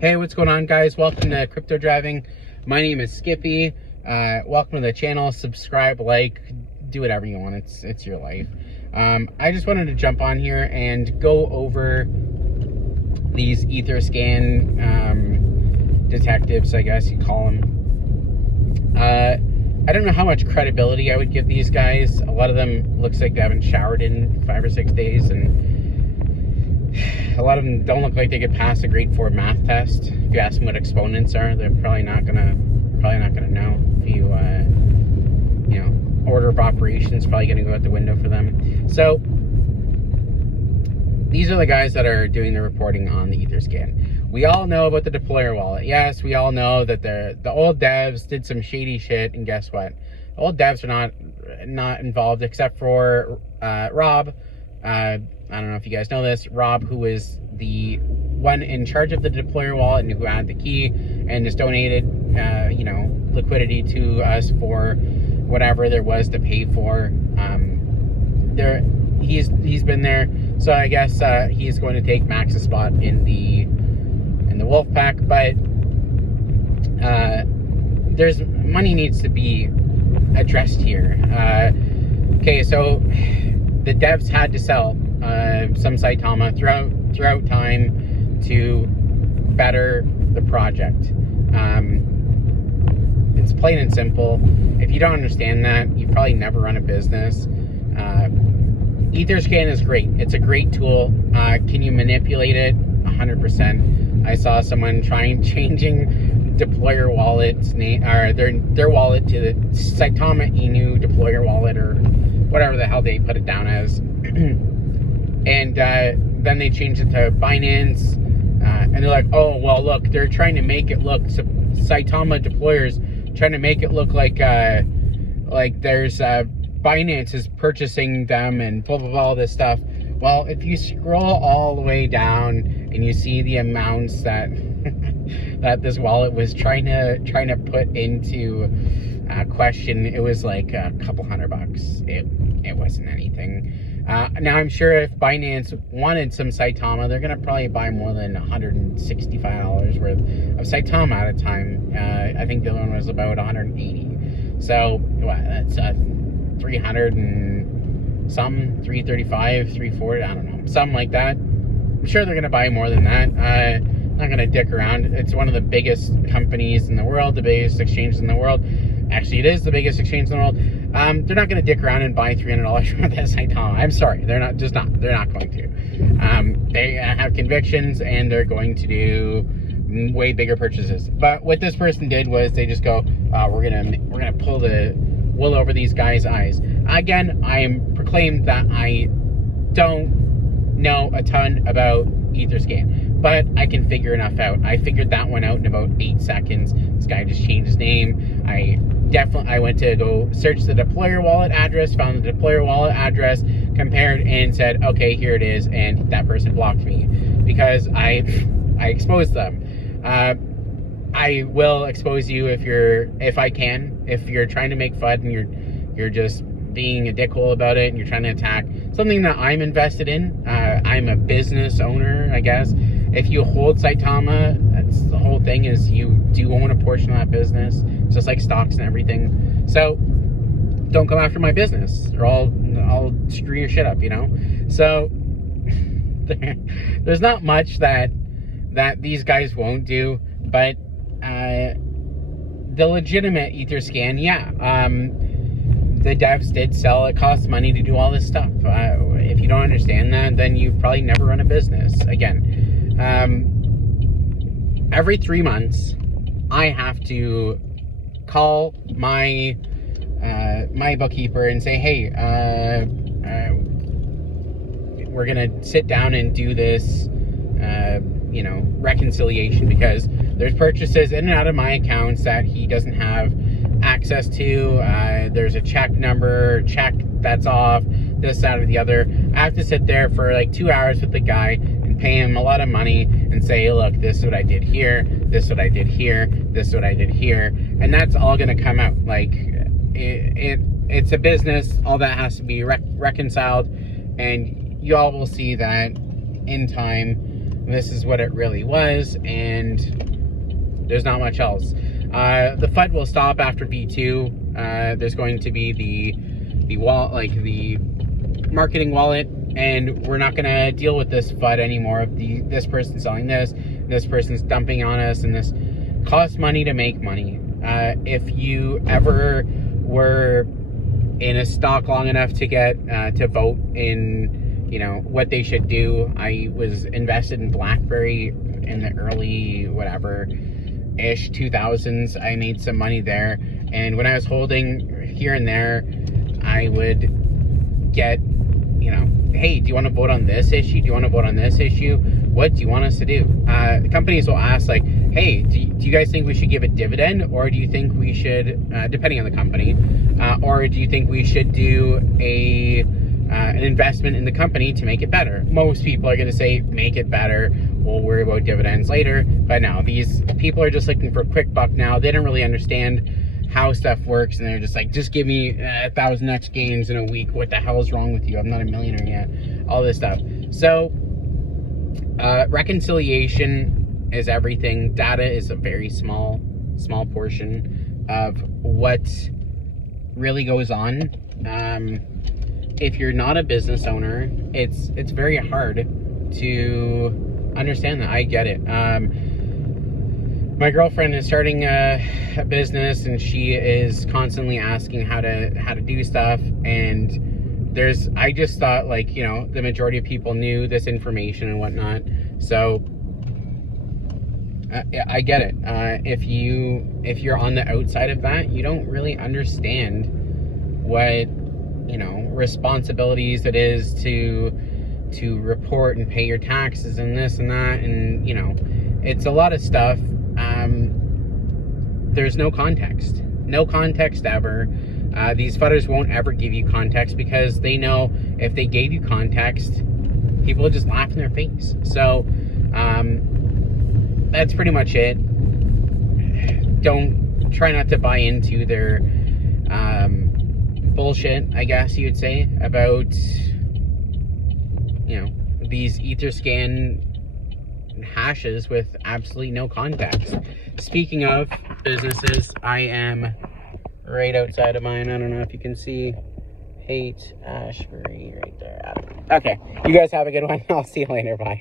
Hey, what's going on, guys? Welcome to Crypto Driving. My name is Skippy. Welcome to the channel. Subscribe, like, do whatever you want. It's your life. I just wanted to jump on here and go over these Etherscan detectives, I guess you call them. I don't know how much credibility I would give these guys. A lot of them looks like they haven't showered in 5 or 6 days, and a lot of them don't look like they could pass a grade 4 math test. If you ask them what exponents are, they're probably not gonna know. If you order of operations probably gonna go out the window for them. So these are the guys that are doing the reporting on the Etherscan. We all know about the deployer wallet. Yes, we all know that the old devs did some shady shit, and guess what? The old devs are not involved except for Rob. I don't know if you guys know this. Rob, who is the one in charge of the deployer wallet and who had the key and just donated, liquidity to us for whatever there was to pay for. He's been there, so I guess he's going to take Max's spot in the wolf pack. But there's money needs to be addressed here. Okay, so the devs had to sell some Saitama throughout time to better the project. It's plain and simple. If you don't understand that, you've probably never run a business. Etherscan is great. It's a great tool. Can you manipulate it? 100%. I saw someone changing deployer wallet's name, or their wallet to the Saitama Inu deployer wallet, or whatever the hell they put it down as. And then they changed it to Binance, and they're like, oh, well, look, they're trying to make it look, Saitama deployers trying to make it look like there's Binance is purchasing them and blah, blah, blah, all this stuff. Well, if you scroll all the way down and you see the amounts that that this wallet was trying to put into question, it was like a couple $100. It wasn't anything. Now, I'm sure if Binance wanted some Saitama, they're going to probably buy more than $165 worth of Saitama at a time. I think the other one was about $180. So, what, that's 300 and some, 335, 340, I don't know, something like that. I'm sure they're going to buy more than that. Not going to dick around. It's one of the biggest companies in the world, the biggest exchange in the world. Actually, it is the biggest exchange in the world. They're not going to dick around and buy $300 worth of Saitama. I'm sorry, they're not going to. They have convictions, and they're going to do way bigger purchases. But what this person did was they just go, we're gonna pull the wool over these guys' eyes. Again, I am proclaimed that I don't know a ton about Etherscan, but I can figure enough out. I figured that one out in about 8 seconds. This guy just changed his name. I went to go search the deployer wallet address, found the deployer wallet address, compared, and said, okay, here it is, and that person blocked me because I exposed them. I will expose you if I can. If you're trying to make fun and you're just being a dickhole about it and you're trying to attack something that I'm invested in. I'm a business owner, I guess. If you hold Saitama, that's the whole thing, is you do own a portion of that business, just like stocks and everything. So don't come after my business, or I'll screw your shit up, So there's not much that these guys won't do, but the legitimate Etherscan, yeah, the devs did sell. It costs money to do all this stuff. If you don't understand that, then you've probably never run a business. Again, every 3 months, I have to call my my bookkeeper and say, hey, we're gonna sit down and do this, reconciliation, because there's purchases in and out of my accounts that he doesn't have access to. There's a check number, check that's off, this, that, or the other. I have to sit there for like 2 hours with the guy and pay him a lot of money and say, look, this is what I did here, this is what I did here, this is what I did here, and that's all gonna come out. Like, it's a business. All that has to be reconciled, and you all will see that in time this is what it really was, and there's not much else. The FUD will stop after V2. There's going to be the wallet, like the marketing wallet, and we're not gonna deal with this FUD anymore of this person selling this person's dumping on us, and this costs money to make money. If you ever were in a stock long enough to get to vote in, you know, what they should do, I was invested in BlackBerry in the early whatever-ish 2000s. I made some money there, and when I was holding here and there, I would get, you know, hey, do you want to vote on this issue? Do you want to vote on this issue? What do you want us to do? The companies will ask, like, hey, do you guys think we should give a dividend, or do you think we should, depending on the company, or do you think we should do an investment in the company to make it better? Most people are going to say, make it better, we'll worry about dividends later. But no, these people are just looking for a quick buck now. They don't really understand how stuff works, and they're just like, just give me 1,000x gains in a week. What the hell is wrong with you? I'm not a millionaire yet. All this stuff. So reconciliation is everything. Data is a very small portion of what really goes on. If you're not a business owner, it's very hard to understand that. I get it. My girlfriend is starting a business, and she is constantly asking how to do stuff, and I just thought, like, you know, the majority of people knew this information and whatnot. So I get it. If you're on the outside of that, you don't really understand what, you know, responsibilities it is to report and pay your taxes and this and that, and, you know, it's a lot of stuff. There's no context ever. These fudders won't ever give you context, because they know if they gave you context, people would just laugh in their face. So that's pretty much it. Try not to buy into their bullshit, I guess you would say, about, you know, these Etherscan hashes with absolutely no context. Speaking of businesses, I am right outside of mine. I don't know if you can see Haight Ashbury right there. Okay, you guys have a good one. I'll see you later. Bye.